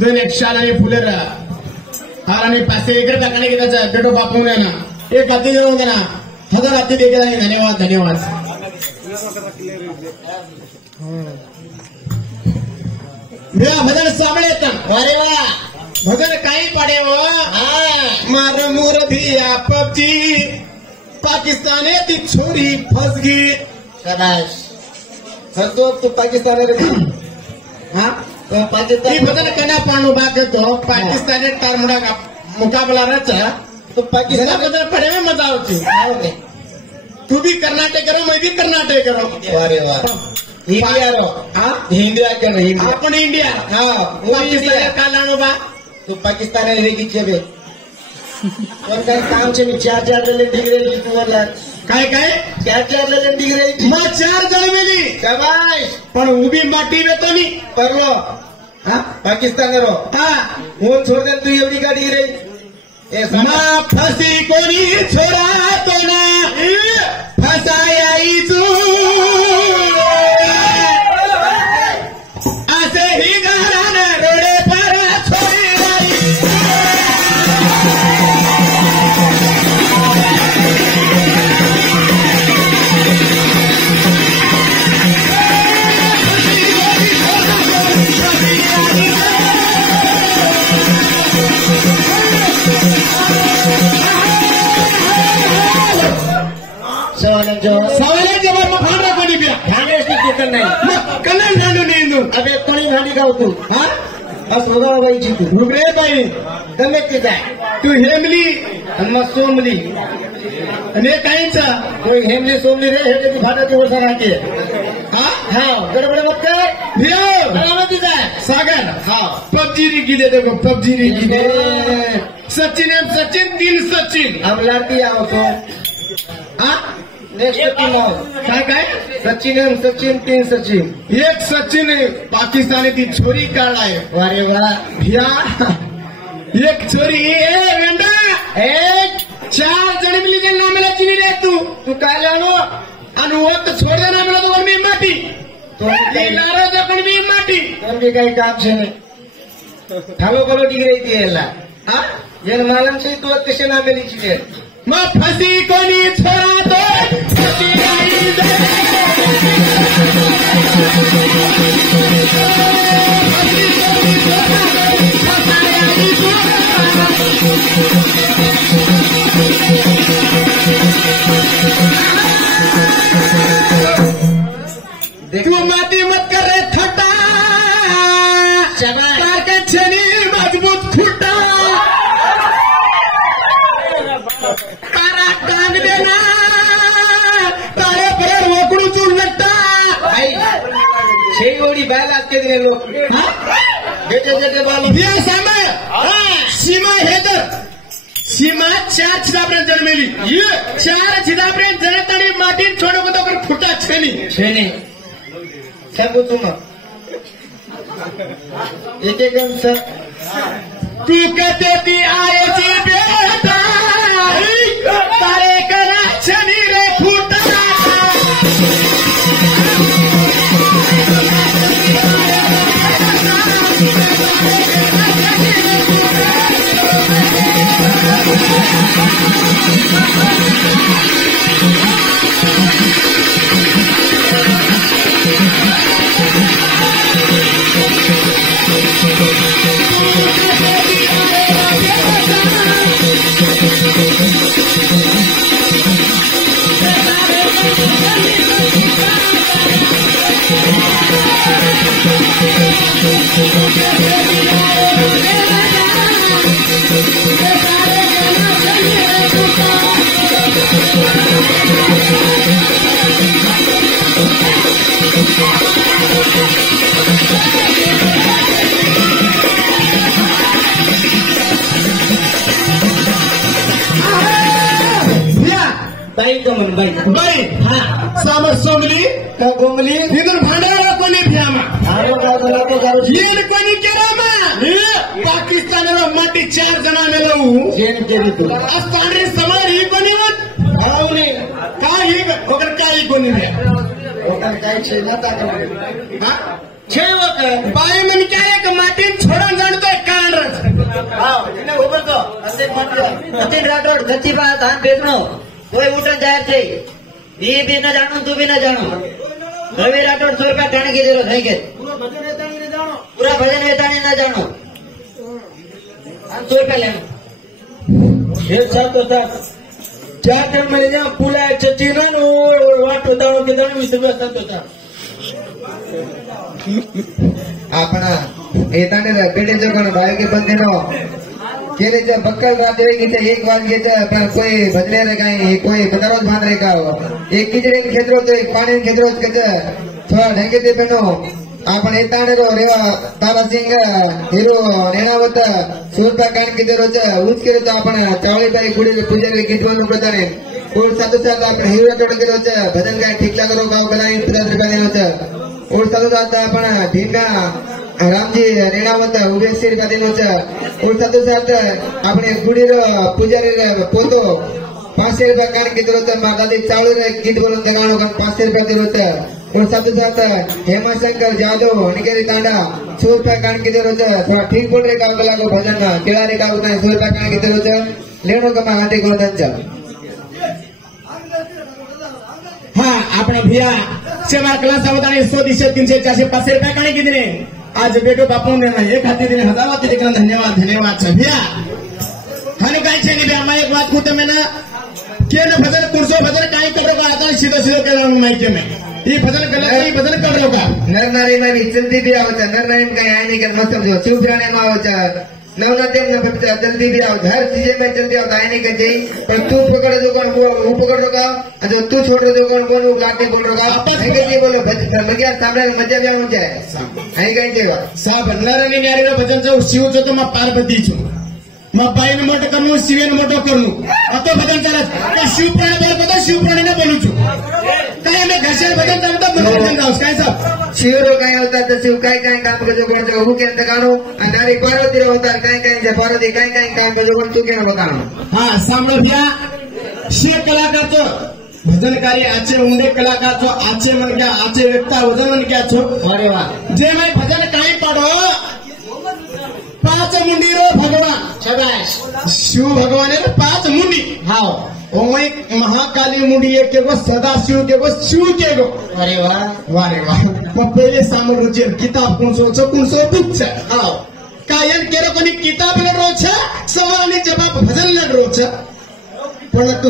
दोन एक शाल आणि फुलं आणि 500 एकर टाकणे की त्याचा बेटो बापून आहे ना एक हाती देऊन ना 1000 हाती देखील आहे. धन्यवाद धन्यवाद. भजन सामळे येतात. अरे वा भजन काही पाडे मार मोर धिया पबजी पाकिस्तान ती छोरी फसगी. शाबाश. हसतो तू पाकिस्तान हाँ पाकिस्तान भजन कना पाणू बागतो पाकिस्तान तार मुकाबला रचा तो पाकिस्तान भजन पढ़े में मजा होती. तू भी कर्नाटक करो मैं भी कर्नाटक करो. अरे वाह इंडिया रो. हाँ इंडिया करो इंडिया. आपण इंडिया हाँ पाकिस्तान का लाणू बा तू पाकिस्तान रेगी छे और काय काम छे 4 ले डिग्री तू वाला काय काय 4 ले डिग्री मग 4 जण मिली. शाबाश. पण उभी मोठी वेतो नी परलो हाँ पाकिस्तान रो. हाँ हूँ छोड़ दे तू एवढी का डिग्री ना फसी कोणी छोरा तो ना फसायाई तू असे ही घरान रोडे पर छोरी राई. सवाल जवाब मग भांडा कोणी बिया भांडे स्पीकर नाही मग कल्याण भांडू नेंदू अबे कोणी भांडी गाव तू हा बस रोगाबाईची तू रुगरे बाई गमेची काय तू हेमली आणि मग सोमली आणि काहींचा तो हेमली सोमली रे हे कधी भाटाची वर्षा राहते. हा हा गडबड मत काय भियो गलामती काय सागर हा पबजी री गिले देखो पबजी री गिले. सचिन एम सचिन 3 सचिन हम लड़ती आओ तो हा नेक्स्ट टीम आओ काय काय सचिन एम सचिन 3 सचिन. एक सचिन पाकिस्तानी ती छोरी काढाय. अरे वा भिया एक छोरी वेंडा एक 4 जण मिली के नाम मिला चिनी रे तू काय जाणो आणि वो तो छोड़ देना मिला तो मी माटी तो नाराज पण मी माटी कोण बी काही काम छे नाही ठालो करो डिग्री ती याला हा जेन मालम से तू कसे ना मिली छे मग फसी कोणी छोरा तो फसी नाही दे. तू माती मत कर रे थटा कार छेनी मजबूत खुटा तारा टांग देना तारे पर रोकड़ू चूर लगता. शेवडी बाल आजके दिने लोक बेटे बेटे बाल बिया सामा सीमा हैदर सीमा 4 छिदापर्यंत जन्मेली 4 छिदापर्यंत जन्मतानी माटी छोडो को तो फुटा छेनी छेने सांगू तुम एक एक सर तू कहते ती आयची बेटा तारे करा छेनी रे फुटा. बाई गमन बाई बाई हा सामर सोमली का गोमली इधर भांडारा कोणी भ्यामा आरो गावला तो गाव येन कोणी केरामा पाकिस्तानला माटी 4 जणांना लावू जेन केली तू आज पांढरी समोर ही कोणी आवले काय ही वगैरे काय कोणी ओकर काय छे ना ताकद हा छे वकर बाय मन काय एक माटी छोडून जाणतोय सचिन राठोड सचिबा धान बेचनो कोई उठन जाहिर છે ये भी न जानो तू भी न जानो रवि राठोड 100 रुपया खाने की जरूरत है के पूरा भजन वेताणी न जानो हम 100 रुपया लेना हे साहब तो साहब 4 टन में यहाँ पुला चचीना नो वाट उतारो के दानो विसर्जन करतो था आपण येताने गड्याच्या कोण बायके बंदेनो केले जे बक्कल रात होगी ते एक बार ये पर कोई बदले रे काई कोई बदरोज बांध रे का एक किचड़े खेतरो तो एक पानी खेतरो के थोड़ा ढंगे ते बनो आपण येताने रो रे तारा सिंह हिरो नेनावत सूरपा कान के रोज उच के तो आपण चावली बाई गुडी पूजा के गीत वन बताने और साथ साथ आपण हिरो तोड़ के रोज भजन का ठीक ला करो गाव बनाई 50 रुपया देनो छे और साथ साथ आपण ढींगा रामजी रेणावत उभे सिर का देनो छे और साथ साथ આપણે ગુડીર પૂજારી પોતો 500 रुपया कान के जरूरत है मागादी चावल रे गीत बोलन जगाणो का 500 रुपया जरूरत है और साथ साथ हेमा शंकर जादव निकेरी तांडा 100 रुपया कान की जरूरत है थोड़ा ठीक बोल रे का गला को भजन ना केला रे का उतना 100 रुपया कान की जरूरत है लेनो का हाथे को दंचा हाँ अपने भैया से मार क्लास आवताने 100 200 300 400 500 रुपया काने कितने आज बेटो बापू ने एक हाथी दिन हजारवा ते धन्यवाद धन्यवाद छे भैया खाने काई छे नहीं मैं एक बात कहते मैं ना के न भजन कुर्सो भजन काई करो का आता सीधो सीधो के माइके में ये भजन गलत है भजन कर लो का नर नारी में जल्दी भी आवता नर नारी में आई नहीं कर मत समझो शिव पुराणे में आवता नवरात्रि में पवित्र जल्दी भी आवता हर चीज में जल्दी आवता आई नहीं कर जाई पर तू पकड़ दो कौन वो पकड़ दो का जो तू छोड़ दो कौन कौन वो लाके बोल रहा है ये बोलो भजन मजा सामने मजा भी आउं जाए आई कहीं देगा साहब नरनी न्यारी भजन जो शिव जो तो मैं पार्वती छु मैं बाईन मोटो करू शिवेन मोटो करू अतो भजन करत तो शिव प्राणी बोल तो शिव प्राणी ने बोलू छु काय मैं घरचे भजन करतो तो भजन गाऊस काय साहब शिवरो काय होता तो शिव काय काय काम करतो कोण वो के गाणो नारी पार्वती रे होता काय काय जे पार्वती काय काय काम करतो कोण तू के बताणो हाँ सामने भैया शिव कलाकार तो भजन कार्य आचे उंडे कलाकार तो आचे मन गया आचे व्यक्ता वजन मन गया छो अरे वाह जे मैं भजन काई पाडो 5 मुंडी रो भगवान शाबाश शिव भगवान है 5 मुंडी हां ओमे महाकाली मुंडी है के वो सदा शिव के गो अरे वाह वारे वाह तो पहले सामने रुचि किताब कौन सो बुक छे हां कायन केरो कोनी किताब लड रो छे सवाल ની જવાબ ભજન લડ રો छे परंतु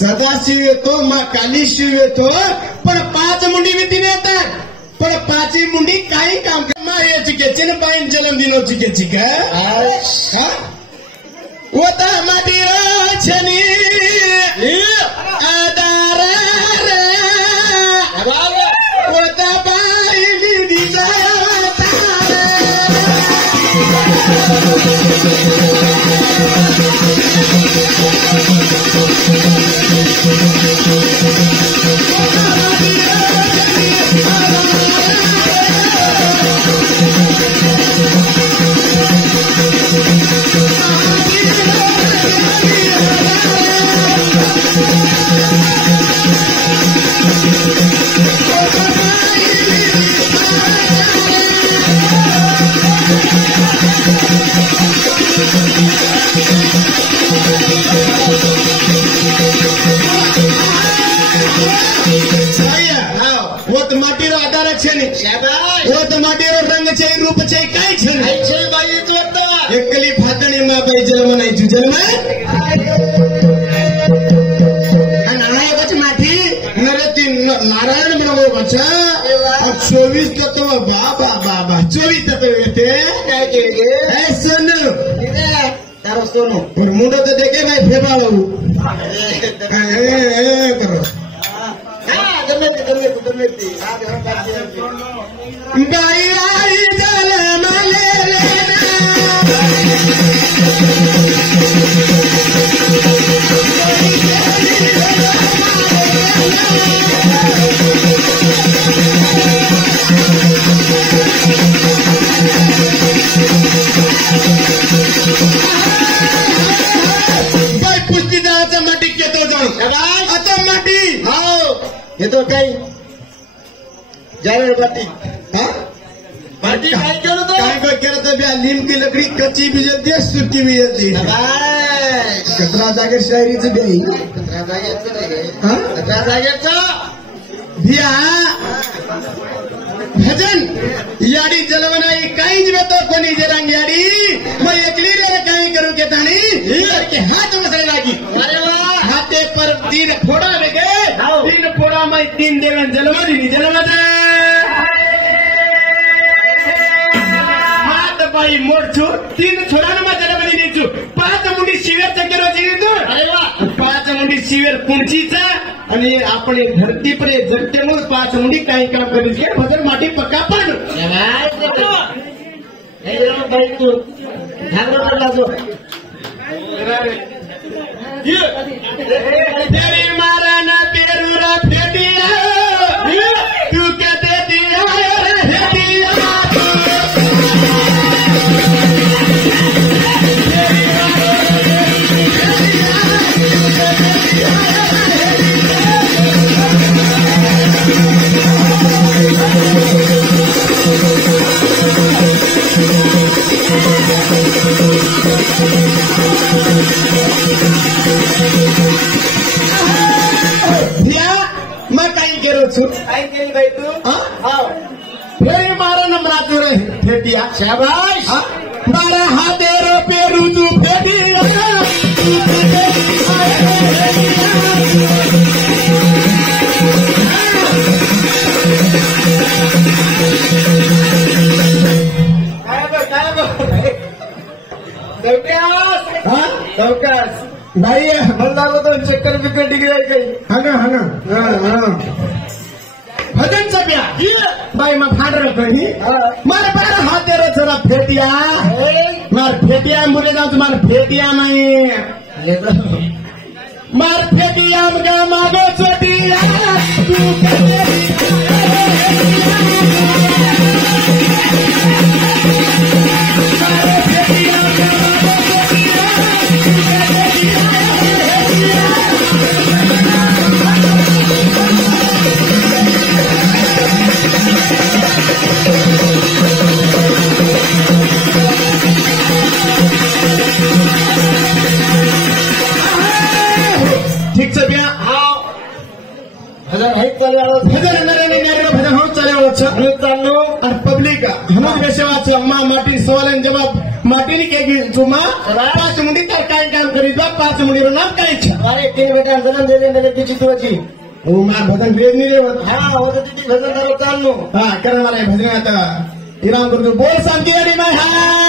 सदाशिव येतो माँ काली शिव येतो पण 5 मुंडी विती नेतात पण 5 मुंडी काही काम माँ ये चिके चिनपाईन जलम दिनो चिके वता माटी छनी आदार वता बाई दिजा माटीरो आधार छे ने वो तो माटीरो रंग छे रूप छे काई छे भाई जोरदार एकली फातणी में भाई जन्म नहीं छु जन्म नारायण बच माटी नरती नारायण बनवो बचा और 24 तत्व बाबा 24 तत्व येते काय केगे ए सोनू तारो सोनू और मुंडो तो देखे भाई फेबाळो करो गाई आई जलम ले भाई पुष्टि दाचा माटी केतो जाऊ आता माटी हां ये तो काही जावे बाटी हाँ बाटी काय केलं तो काय केलं तर ब्या नीम की लकडी कच्ची भी जलती है सुक्की भी जलती है कचरा जागे शायरीचं ब्याई भिया भजन याडी जलवनाई काहीच बेतो कोणी जरांग याडी मग एकली रे काही करू के ताणी के हाथ मसले लागी अरे वाह हाथे पर तीन फोड़ा वेगे तीन फोड़ा में तीन देवन जलवा दी जलवा दे हाथ बाई मोडछु तीन छोरा में जलवा दी नीचू पाच मुंडी शिवेर चकेरो जीतो अरे वाह पाच मुंडी शिवेर कुंचीचा आणि आपण धरती पर जगते मग पाच मुंडी काही काम करीत घे भजन माटी पक्का पण तेरी मारा ना पेरूरा फेटिया तू क्या दे दिया फेटिया मैं काही गेलो छू काय केली बाई तू फेरी मारा नंबरा तुरे फेटिया शाबाश मारा हातेरो पेरू तू फेटिया चौकास भाई म्हणला तो चक्कर बिक्कर डिग्री काही हा ना भजन सभ्या भाई मैं फाड़ रखो ही मार बार हातेरो छोरा फेटिया मार फेटिया मुरे जाऊ मार फेटिया नहीं मार फेटिया मगा मागो छोटिया तू ठीक से ब्या भजन भजन हो चले चालू और पब्लिक हम पेशवाची अम्मा माटी सवाल जवाब माटी के चुमा 5 मुंडी तर काय काम करीत बा 5 मुंडी नाम काय अरे तीन बेटा जन्म दे तिची तुझी हो मार भजन वेद नहीं रे हा होत तिची भजन चालू हा कारण मला भजन आता इराम करतो बोल सांगते आणि मैं हा